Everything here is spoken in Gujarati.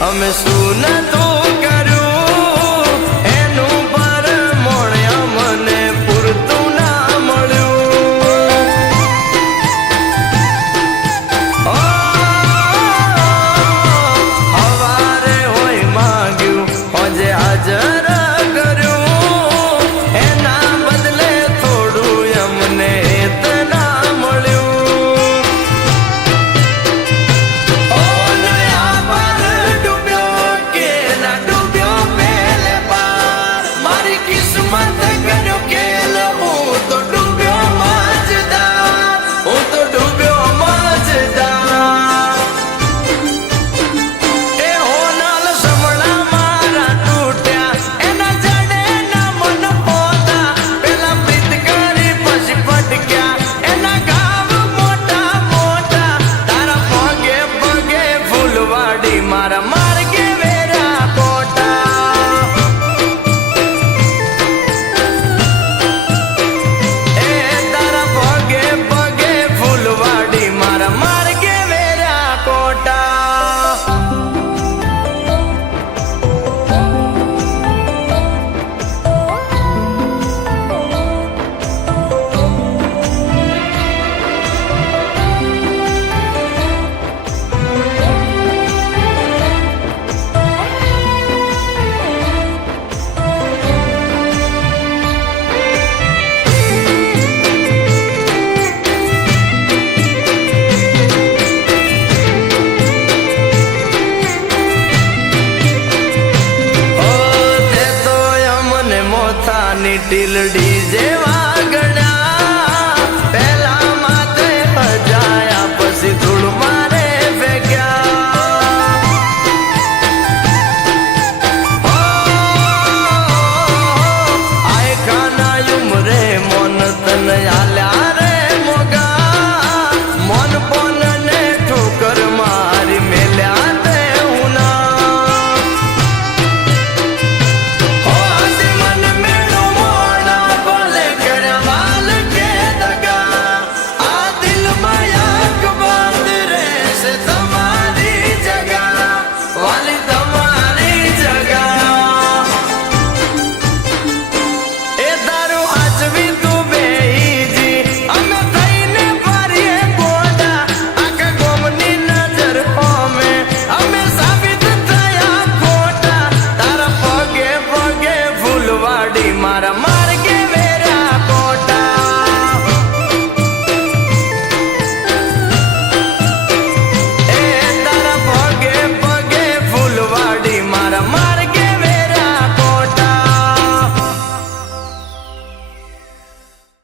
અમે શું નતું ની ટીલડી જેવા